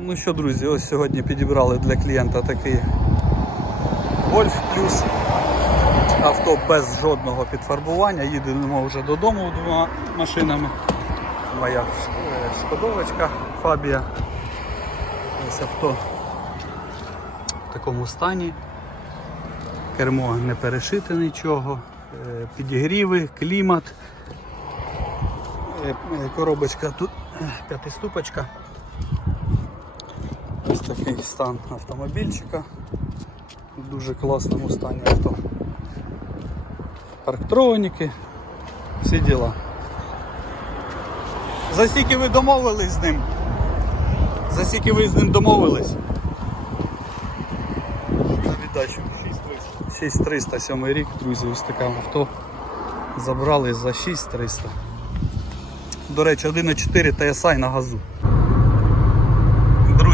Ну що, друзі, ось сьогодні підібрали для клієнта такий Golf плюс авто без жодного підфарбування. Їдемо вже додому двома машинами. Моя шкодовочка Фабія. Ось авто в такому стані. Кермо не перешите нічого, е, підігріви, клімат. Е, е, Коробочка тут п'ятиступочка. Такий стан автомобільчика. В дуже класному стані авто. Парктроніки, всі діла. За скільки ви домовились з ним? За скільки ви з ним домовились? На віддачу. 6300 сьомий рік, друзі, ось таке авто. Забрали за 6300. До речі, 1.4 TSI на газу.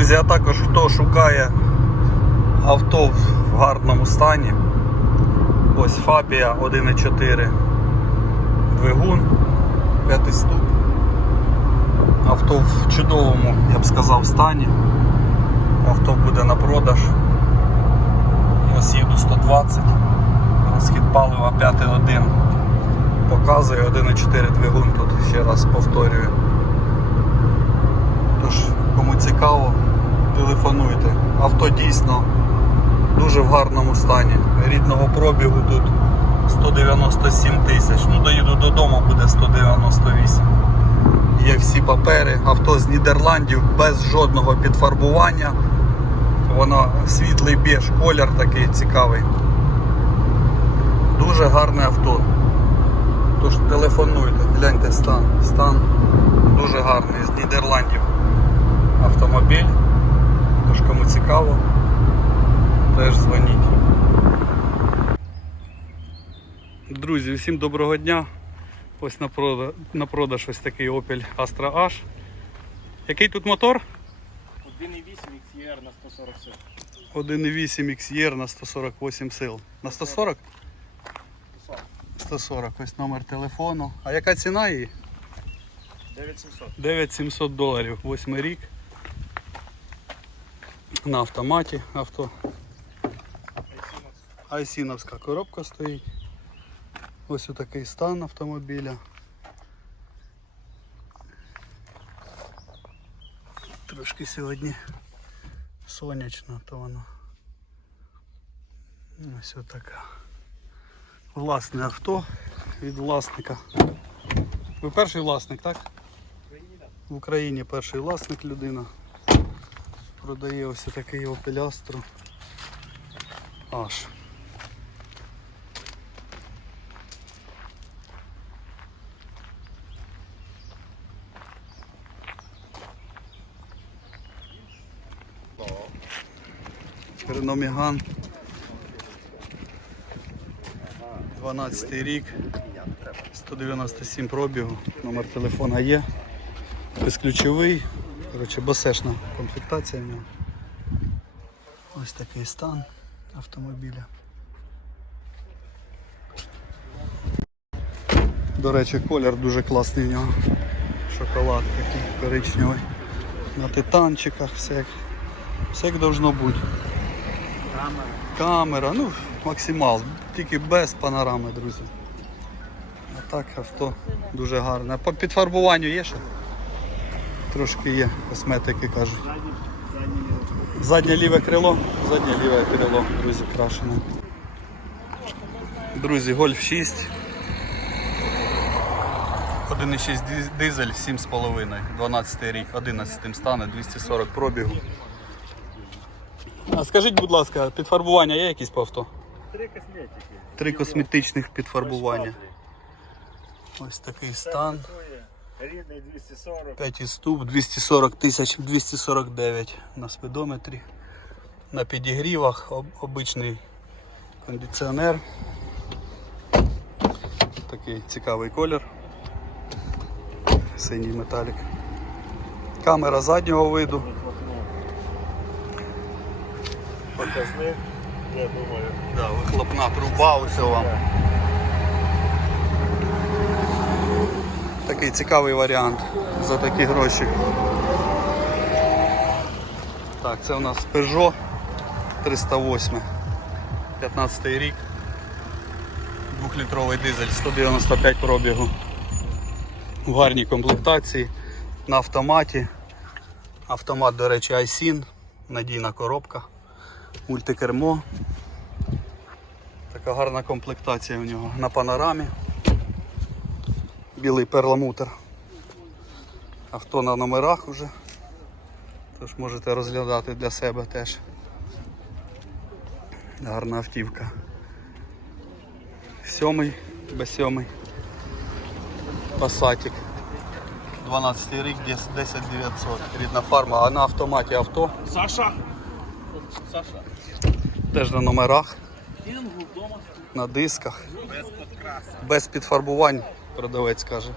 Друзі, а також хто шукає авто в гарному стані. Ось Фабія 1.4 двигун, 5 ступ. Авто в чудовому, я б сказав, стані. Авто буде на продаж. Ось їду 120. Розхід палива 5.1. Показує 1.4 двигун тут ще раз повторюю. Тож, кому цікаво, телефонуйте. Авто дійсно дуже в гарному стані. Рідного пробігу тут 197 тисяч. Ну, доїду додому буде 198. Є всі папери. Авто з Нідерландів без жодного підфарбування. Воно світлий біж, колір такий цікавий. Дуже гарне авто. Тож телефонуйте, гляньте стан. Стан дуже гарний з Нідерландів автомобіль. Тож кому цікаво, теж дзвоніть. Друзі, всім доброго дня. Ось на продаж, на продаж ось такий Opel Astra H. Який тут мотор? 1,8 XR на 140 сил. 1.8 XR на 148 сил. На 140? 140. 140, ось номер телефону. А яка ціна її? 9700. 9700 доларів, 8 рік. На автоматі авто. Айсіновська коробка стоїть. Ось такий стан автомобіля. Трошки сьогодні сонячно, то воно. Ось така. Власне авто від власника. Ви перший власник, так? В Україні перший власник людина. Продає ось такий Opel Astra. Аж. Megane. 12 рік. 197 пробігу. Номер телефона є. Безключовий. Коротше, басешна комплектація в нього. Ось такий стан автомобіля. До речі, колір дуже класний в нього. Шоколад такий коричневий. На титанчиках, все як, все як должно бути. Камера. Камера, ну максимал, тільки без панорами, друзі. А так авто дуже гарне. По підфарбуванню є ще? Трошки є, косметики кажуть. Заднє ліве крило, заднє ліве крило, друзі, крашене. Друзі, Гольф 6. 1,6 дизель, 7,5, 12 рік, 11 стане, 240 пробігу. А скажіть, будь ласка, підфарбування є якісь по авто? Три косметики. Три косметичних підфарбування. Ось такий стан. Рідний 240. 5 ступ, 240 тисяч, 249 на спидометрі. На підігрівах об- обичний кондиціонер. Такий цікавий колір. Синій металік. Камера заднього виду. Показник. Я думаю. Да, вихлопна труба усього вам. Такий цікавий варіант за такі гроші. Так, це у нас Peugeot 308. 15 рік. Двохлітровий дизель, 195 пробігу. В гарній комплектації. На автоматі. Автомат, до речі, iSIN, надійна коробка, мультикермо. Така гарна комплектація у нього на панорамі. Білий перламутр. Авто на номерах вже. Тож можете розглядати для себе теж. Гарна автівка. Сьомий, без сьомий. Пасатик. 12 рік, 10 900. Рідна фарма, а на автоматі авто. Саша! Саша. Теж на номерах, на дисках. без подкраса. Без підфарбувань, продавець каже.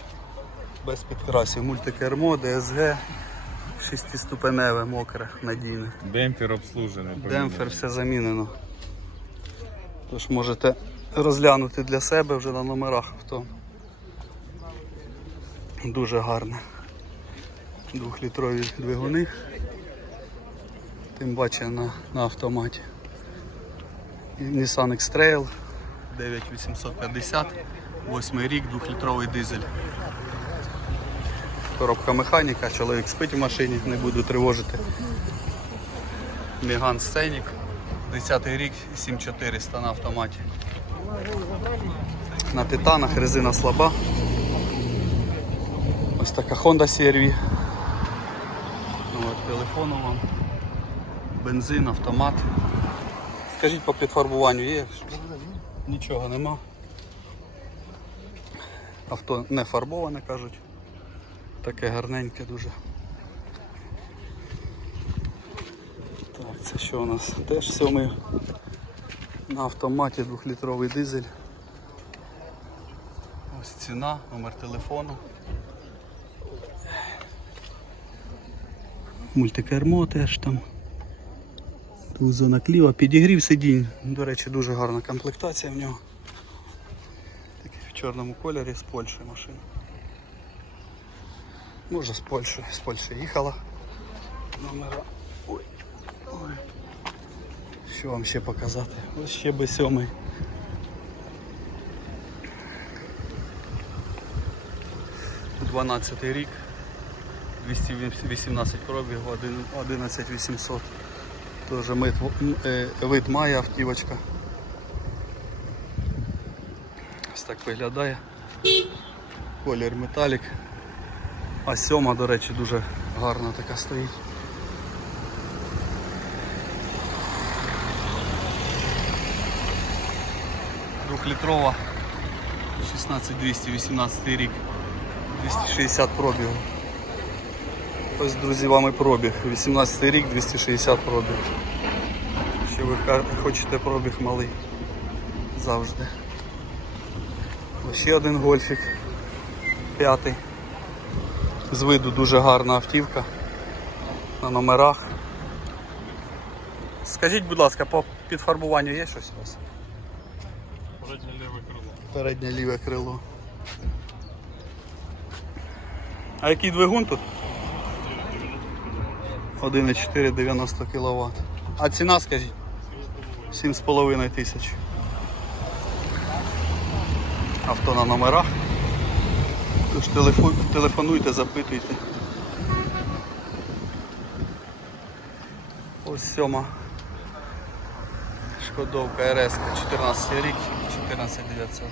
Без підкрасів. Мультикермо, ДСГ, шестиступеневе, мокре, надійне. Демпфер обслужений. Демпфер все замінено. Тож можете розглянути для себе вже на номерах авто. Дуже гарне. Двохлітрові двигуни. Тим паче на, на автоматі. Nissan X-Trail 9850, 8 рік, двохлітровий дизель. Коробка механіка, чоловік спить в машині, не буду тривожити. Меган Сценік, 10 рік, 7400 на автоматі. На титанах резина слаба. Ось така Honda CR-V. Номер телефону вам. Бензин, автомат. Скажіть по підфарбуванню є? Нічого нема. Авто не фарбоване, кажуть. Таке гарненьке дуже. Так, це що у нас? Теж сьомий на автоматі двохлітровий дизель. Ось ціна, номер телефону. Мультикермо теж там. Тут зона кліва, підігрів сидінь. До речі, дуже гарна комплектація в нього. Чорному кольорі з Польщі машина. Може з Польщі, з Польщі їхала. Номера. Ой. Ой. Що вам ще показати? Ось ще B7. Дванадцятий рік. 218 пробігу, 11800. Тоже вид має автівочка. Ось так виглядає. Колір металік. А сьома, до речі, дуже гарна така стоїть. Двухлітрова 16200, 18 рік, 260 пробігу. Ось, друзі, вам і пробіг. 18 рік, 260 пробіг. Якщо ви хочете пробіг малий завжди. Ще один гольфік. П'ятий. З виду дуже гарна автівка. На номерах. Скажіть, будь ласка, по підфарбуванню є щось у вас? Переднє ліве крило. Переднє ліве крило. А який двигун тут? 1,4 90 кВт. А ціна скажіть? 7,5 тисяч. Авто на номерах. Тож телефонуйте, запитуйте. Ось сьома. Шкодовка РС 14 рік, 14 900.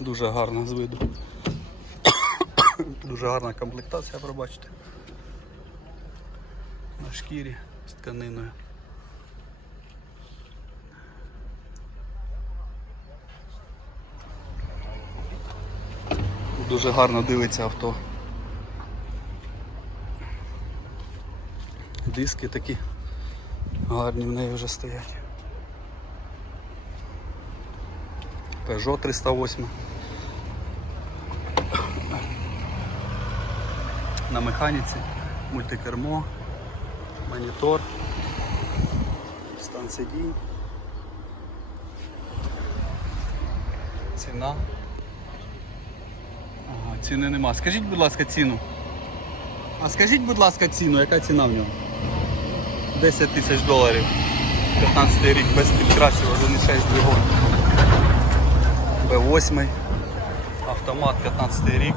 Дуже гарна з виду. Дуже гарна комплектація, пробачте. На шкірі з тканиною. Дуже гарно дивиться авто. Диски такі гарні в неї вже стоять. Peugeot 308. На механіці, мультикермо, монітор, стан. Ціна. Ціни нема. Скажіть, будь ласка, ціну. А скажіть, будь ласка, ціну, яка ціна в нього? 10 тисяч доларів. 15 рік без підкрасів, 1,6 двигун. Б8. Автомат 15 рік.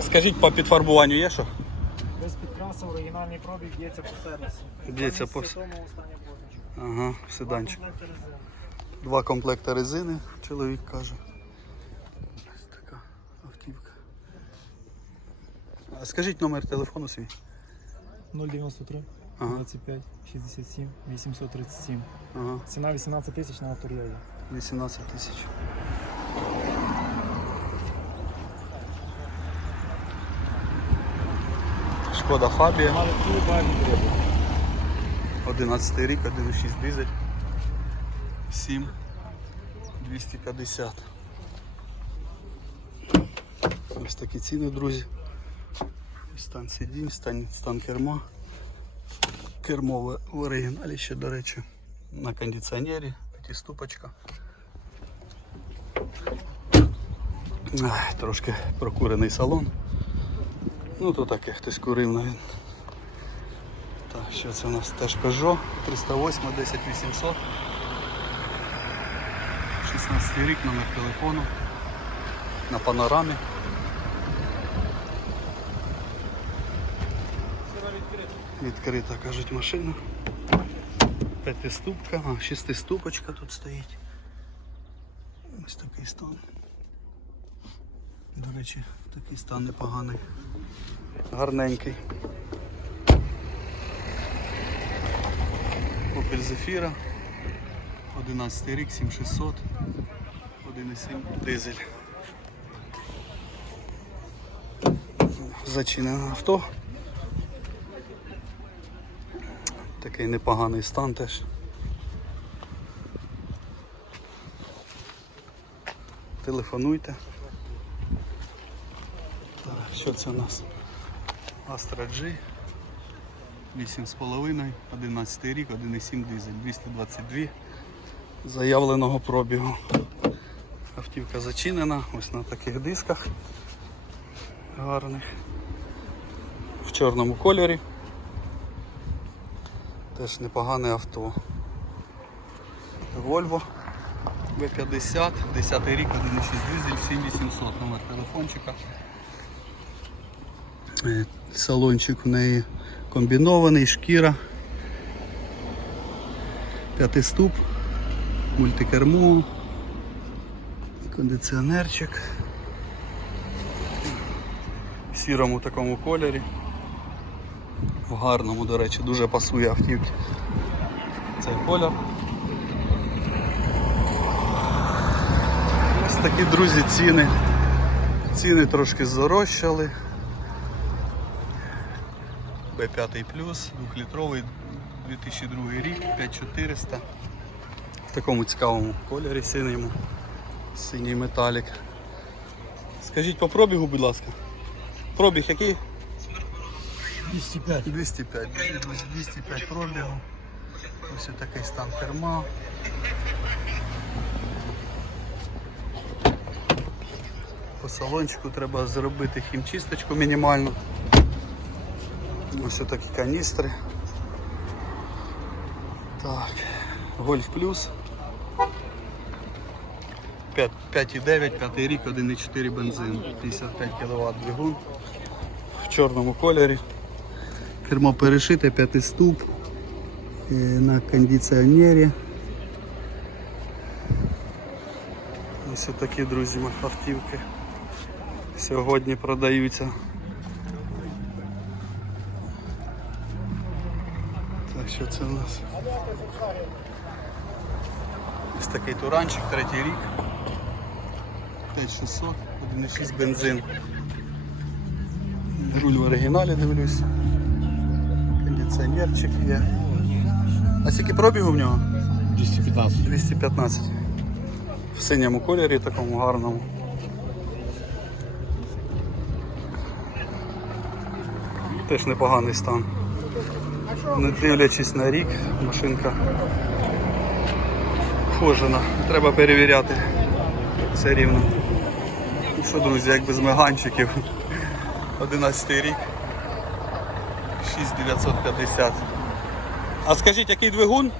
Скажіть, по підфарбуванню є що? Без підкрасу оригінальний пробіг б'ється по сервісі. Б'ється по В с- тому стані. Ага, седанчик. Два комплекти резини, чоловік каже. Ось така автівка. А скажіть номер телефону свій. 093 Ага. 25 67 837. Ага, Ціна 18 тисяч на авторіалі. 18 тисяч. Шкода Фабія. Але тут багато треба. 11 рік, 1,6 дизель. 7 250. Ось такі ціни, друзі. Стан сидінь, стан, стан керма. Кермо в- оригіналі ще, до речі, на кондиціонері, п'ятиступочка. Трошки прокурений салон. Ну то таке, хтось курив навіть. Так, що це у нас теж Peugeot 308 10800. 16 рік, номер телефону. На панорамі. Відкрита, кажуть, машина. П'ятиступка, а, шестиступочка тут стоїть. Ось такий стан. До речі, такий стан непоганий. Гарненький. Opel Zafira 11 рік, 7600, 1,7 дизель. Зачинене авто. Такий непоганий стан теж. Телефонуйте. Так, що це у нас? Astra G. 8,5, 11 рік, 1,7 дизель, 222 заявленого пробігу. Автівка зачинена, ось на таких дисках гарних. В чорному кольорі. Теж непогане авто. Volvo V50, 10 рік, 1,6 дизель, 7800 номер телефончика. Е, Салончик в неї комбінований, шкіра, п'ятиступ, мультикермо, кондиціонерчик в сірому такому кольорі. В гарному, до речі, дуже пасує автівці. Цей колір. Ось такі, друзі, ціни. Ціни трошки здорожчали. Б5 плюс, 2-літровий 2002 рік, 5400. Такому цікавому кольорі синьому. Синій металік. Скажіть по пробігу, будь ласка. Пробіг який? 205. 205. 205 пробігу. Ось такий стан керма. По салончику треба зробити хімчисточку мінімальну. Ось такі каністри. Так, Гольф плюс. 5 5,9, 5 рік, 1,4 бензин, 55 кВт двигун в чорному кольорі. Кермо перешите, п'ятий ступ е, на кондиціонері. Ось такі, друзі, автівки сьогодні продаються. Так, що це у нас? Ось такий туранчик, третій рік. 5600, 1,6 бензин. Руль в оригіналі дивлюсь. Кондиціонерчик є. А скільки пробігу в нього? 215. 215. В синьому кольорі такому гарному. Теж непоганий стан. Не дивлячись на рік, машинка кожена. Треба перевіряти все рівно. Що, друзі, як без меганчиків. 11 рік. 6950. А скажіть, який двигун?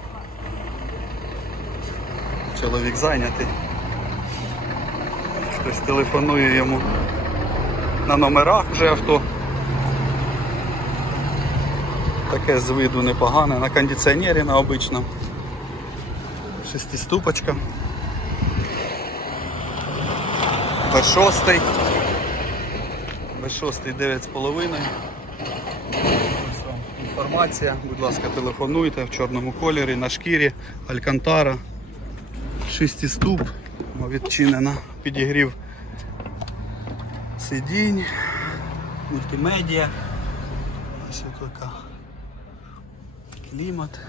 Чоловік зайнятий. Хтось телефонує йому на номерах вже авто. Таке з виду непогане, на кондиціонері на обичному. Шестиступочка. Б6. Б6 9,5. Ось вам Інформація, будь ласка, телефонуйте в чорному кольорі, на шкірі, Алькантара, шестиступ, відчинена, підігрів сидінь, мультимедіа. Ось така клімат.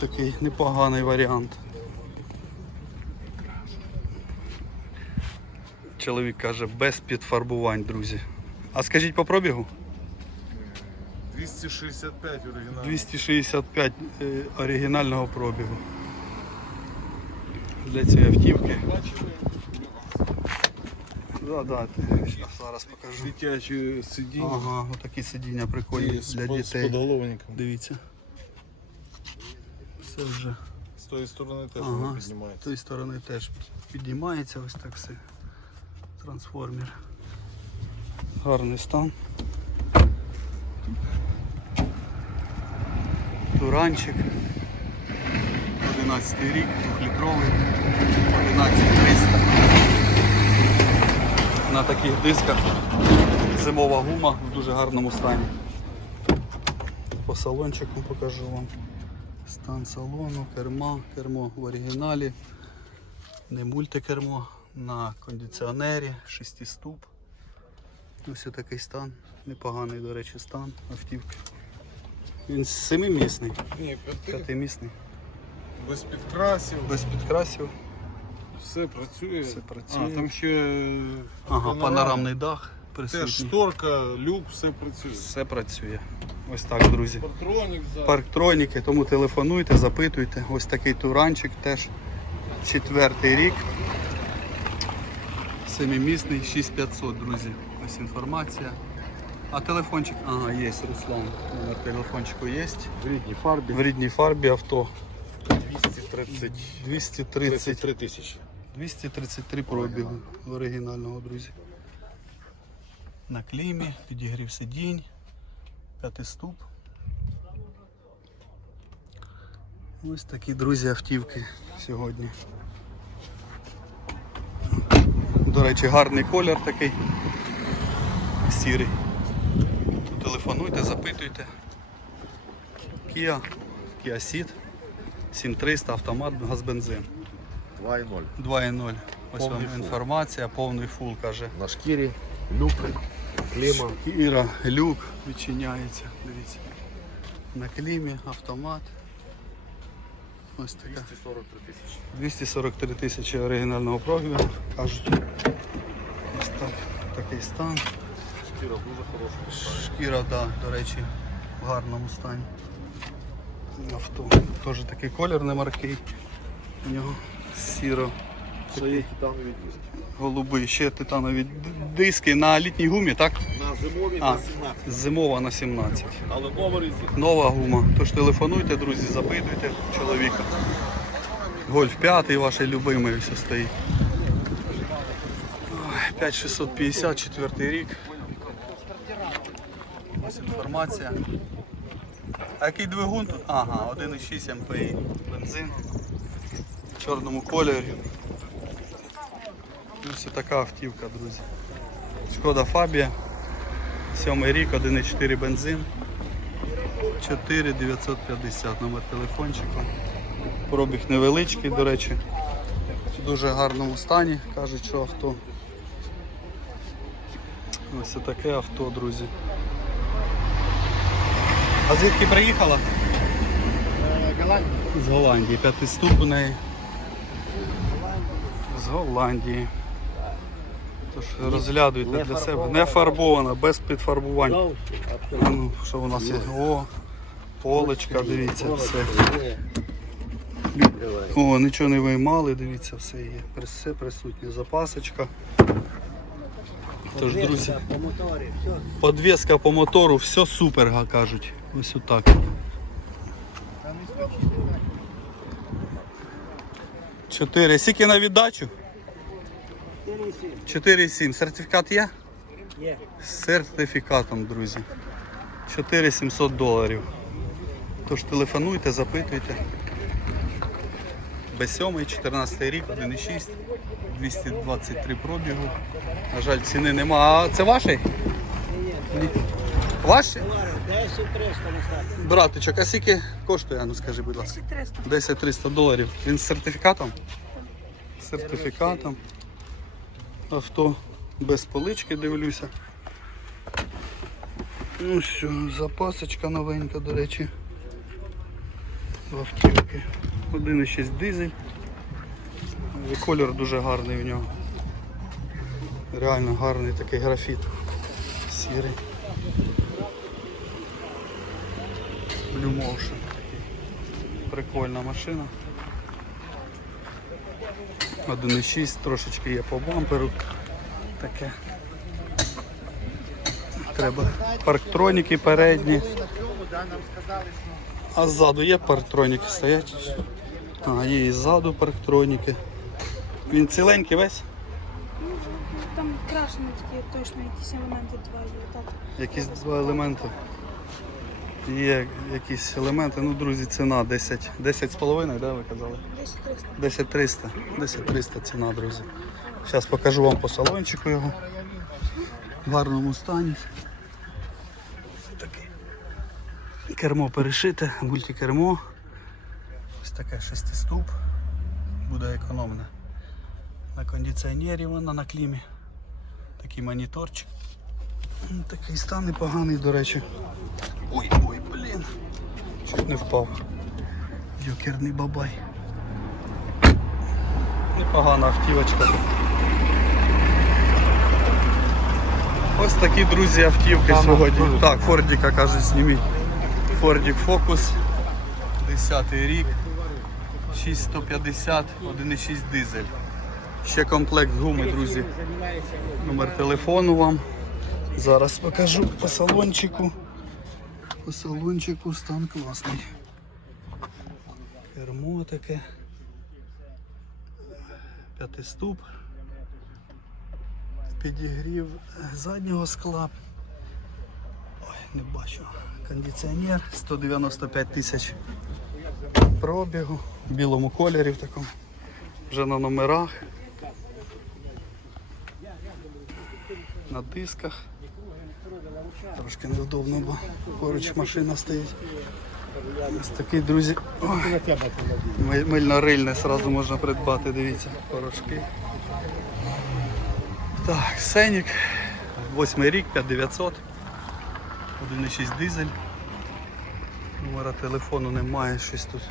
Такий непоганий варіант. Чоловік каже, без підфарбувань, друзі. А скажіть по пробігу? 265 оригінал. 265 е, оригінального пробігу. Для цієї автівки. Да, да, зараз покажу. Дитячі сидіння. Ага, отакі сидіння прикольні з для з дітей. подголовником. Дивіться. Все вже. З тої сторони теж Ага, воно з тої сторони теж піднімається ось так все. Трансформер. Гарний стан. Туранчик. 11 рік, 2-літровий. 11300. На таких дисках зимова гума в дуже гарному стані. По салончику покажу вам. Стан салону, керма, кермо в оригіналі, не мультикермо, на кондиціонері, шестиступ. Ось такий стан. Непоганий, до речі, стан автівки. Він семимісний, Ні, п'яти, п'ятимісний, без підкрасів, без підкрасів. все працює. Все працює. А, там ще Ага, панорамний дах теж шторка, люк, все працює. Все працює. Ось так, друзі. Патронік за Парктроніки, тому телефонуйте, запитуйте. Ось такий туранчик теж четвертий рік. Семимісний 6500, друзі. Ось інформація. А телефончик, ага, є, Руслан. Номер телефончику є. в рідній фарбі. В рідній фарбі авто 230 230, 33 тисячі. 233 пробігу оригінального, друзі. На клімі, підігрів сидінь, п'ятиступ. Ось такі, друзі, автівки сьогодні. До речі, гарний колір такий. Сірий. Телефонуйте, запитуйте. Kia, Kia Ceed, 7300, автомат, газ-бензин. 2,0. 2.0. Ось Повний вам фул. інформація, повний фул каже. На шкірі, люк, кліма. Шкіра, люк відчиняється. Дивіться. На клімі, автомат. Ось така. 243 тисячі. 243 тисячі оригінального пробігу. Кажуть. Ось так, такий стан. Шкіра дуже хороша. Шкіра, да, до речі, в гарному стані. Авто. Теж такий колір не маркий. У нього сіро. Це є титанові диски. Голубий, ще титанові диски на літній гумі, так? На зимові А. на 17. Зимова на 17. Але нова. Нова гума. Тож телефонуйте, друзі, запитуйте чоловіка. Гольф 5 ваш любимий все стоїть. Ой, 5650, четвертий рік. Ось інформація. А який двигун тут? Ага, 1,6 МПІ. Бензин. В чорному кольорі. Ось така автівка, друзі. Шкода Фабія. Сьомий рік, 1,4 бензин. 4950 номер телефончику. Пробіг невеличкий, до речі. В дуже гарному стані, кажуть, що авто. Ось таке авто, друзі. А звідки приїхала? З Голландії. П'ятиступ у неї. З Голландії. Тож розглядуйте для себе. Не фарбована, без підфарбувань. А Ну, що у нас є? О, полочка, дивіться, все. О, нічого не виймали, дивіться, все є. Все присутнє. Запасочка. Тож, друзі, подвеска по мотору, все супер, кажуть. Ось отак. Чотири. Скільки на віддачу? 4,7. Сертифікат є? Є. З сертифікатом, друзі. 4700 доларів. Тож телефонуйте, запитуйте. Б7, 14 рік, 1,6, 223 пробігу. На жаль, ціни нема. А це ваший? Ні. Ваші? 10-300 Братичок, а скільки коштує, ну скажи, будь ласка. 10-300 доларів. Він з сертифікатом? З сертифікатом. Авто без полички дивлюся. Ну все, запасочка новенька, до речі. В автівки. 1,6 дизель. І Колір дуже гарний в нього. Реально гарний такий графіт. Сірий. Blue Motion. Прикольна машина. 1,6, трошечки є по бамперу. Таке. Треба парктроніки передні. А ззаду є парктроніки стоять? А, є і ззаду парктроніки. Він ціленький весь? Там крашені такі точно якісь елементи два є. Так. Якісь два елементи. Є якісь елементи. Ну, друзі, ціна 10. 10 з половиною, да, ви казали? 10 300. 10 300. 10 300 ціна, друзі. Зараз покажу вам по салончику його. В гарному стані. Такий. Кермо перешите, мультикермо. Ось таке шестиступ. Буде економне. На кондиціонері вона на клімі. Такий моніторчик. Такий стан непоганий, до речі. Чуть не впав. Йокерний бабай. Непогана автівочка. Ось такі, друзі, автівки сьогодні. Так, Фордіка кажуть, зніміть. Фордік Фокус. 10 рік. 6150, 1,6 дизель. Ще комплект гуми, друзі. Номер телефону вам. Зараз покажу по салончику. По салончику стан класний. Кермо таке. П'ятиступ. Підігрів заднього скла. Ой, не бачу. Кондиціонер 195 тисяч пробігу в білому кольорі в такому. Вже на номерах. На дисках. Трошки неудобно, бо поруч машина стоїть. Ось такий, друзі. Мильно-рильне сразу можна придбати, дивіться, порошки. Так, Сенік, 8 рік, 5900, 1,6 дизель. Номера телефону немає, щось тут.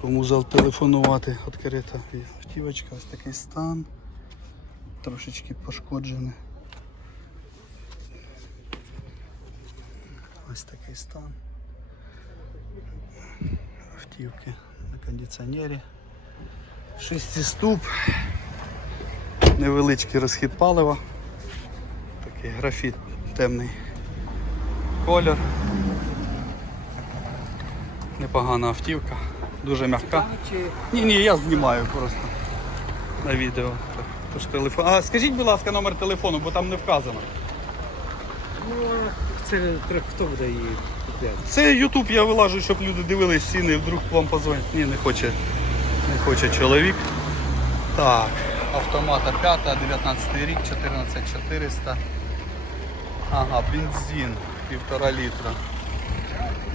Кому зателефонувати, відкрита автівочка, ось такий стан. Трошечки пошкоджений. Ось такий стан. Автівки на кондиціонері. Шестиступ. Невеличкий розхід палива. Такий графіт темний колір. Непогана автівка, дуже м'яка. Ні, ні, я знімаю просто на відео. Тож телефон. А скажіть, будь ласка, номер телефону, бо там не вказано. Це хто буде її купляти? Це YouTube я вилажу, щоб люди дивились ціни, вдруг вам позвонять. Ні, не хоче. Не хоче чоловік. Так, автомата 5, 19 рік, 14400. Ага, бензин, півтора літра.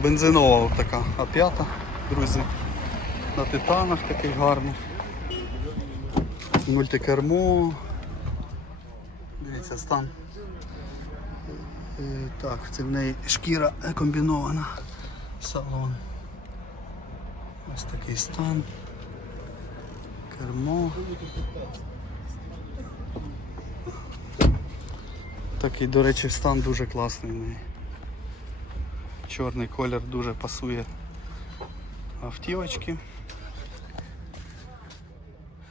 Бензинова така, а п'ята, друзі. На титанах таких гарних. Мультикермо. Дивіться, стан. Так, це в неї шкіра комбінована. Салон. Ось такий стан. Кермо. Такий, до речі, стан дуже класний в неї. Чорний колір дуже пасує автівочки.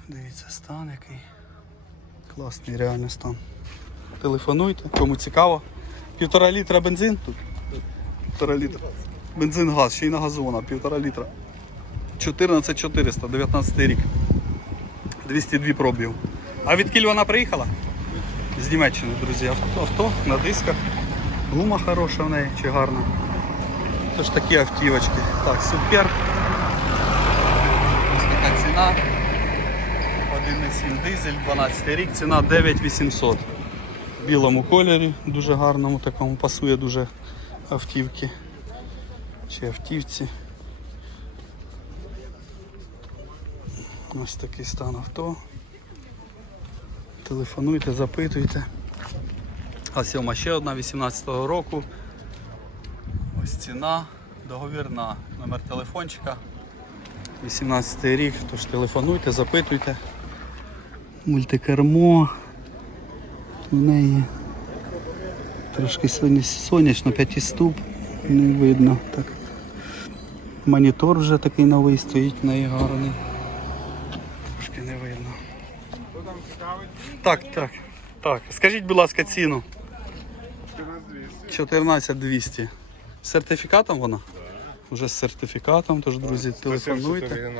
Дивіться, стан який. Класний реально стан. Телефонуйте, кому цікаво. Півтора літра бензин тут. Півтора літра. Бензин газ, ще й на газу вона, півтора літра. 14400, 19 рік. 202 пробів. А від вона приїхала? З Німеччини, друзі. Авто, авто на дисках. Гума хороша в неї чи гарна. Тож такі автівочки. Так, супер. Ось така ціна. 1,7 дизель, 12 рік, ціна 9800. Білому кольорі, дуже гарному такому, пасує дуже автівки. Чи автівці. Ось такий стан авто. Телефонуйте, запитуйте. А сьома ще одна 18-го року. Ось ціна договірна. Номер телефончика. 18 рік, тож телефонуйте, запитуйте. Мультикермо. У неї трошки сонячно, п'ятиступ, не видно. Так. Монітор вже такий новий стоїть в неї гарний. Трошки не видно. Так, так. Так. Скажіть, будь ласка, ціну. 14200. З сертифікатом вона? Вже з сертифікатом, тож, друзі, телефонуйте.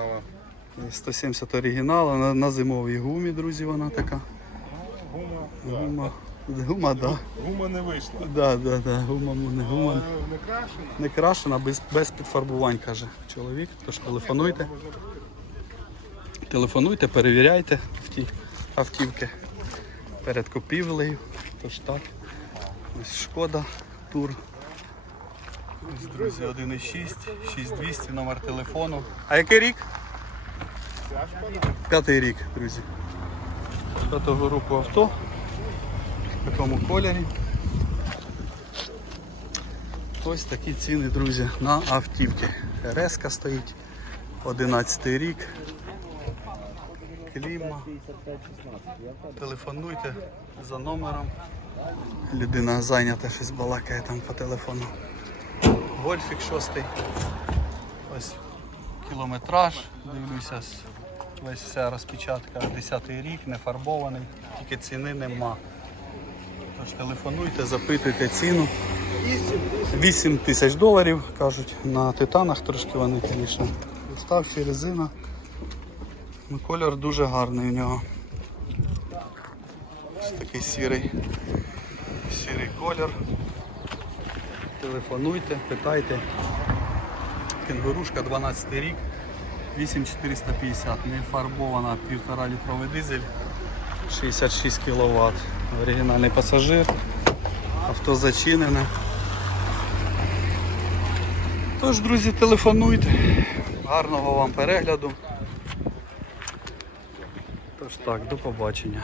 170 оригінала на, на зимовій гумі, друзі, вона така. Гума. Гума, да. Гума не вийшла. Да, да, да. Гума не гума. Не краще. Не крашена, без, без підфарбувань, каже чоловік. Тож телефонуйте. Телефонуйте, перевіряйте в ті автівки перед купівлею. Тож так. Ось шкода, тур. Ось, друзі, 1,6, 6200, номер телефону. А який рік? П'ятий рік, друзі. П'ятого року авто. В такому кольорі. Ось такі ціни, друзі, на автівки. РС стоїть, 11 рік. Кліма. Телефонуйте за номером. Людина зайнята, щось балакає там по телефону. Гольфік 6. Ось кілометраж, дивлюся, весь вся розпечатка, 10 й рік, не фарбований, тільки ціни нема. Тож телефонуйте, запитуйте ціну. 8 тисяч доларів, кажуть, на титанах трошки вони, звісно. Доставші резина. Ну, Колір дуже гарний у нього. Ось такий сірий. Сірий колір. Телефонуйте, питайте. Кенгурушка 12 рік. 8450. Не фарбована 1,5 літровий дизель. 66 кВт. Оригінальний пасажир. Авто зачинене. Тож, друзі, телефонуйте. Гарного вам перегляду. Тож так, до побачення.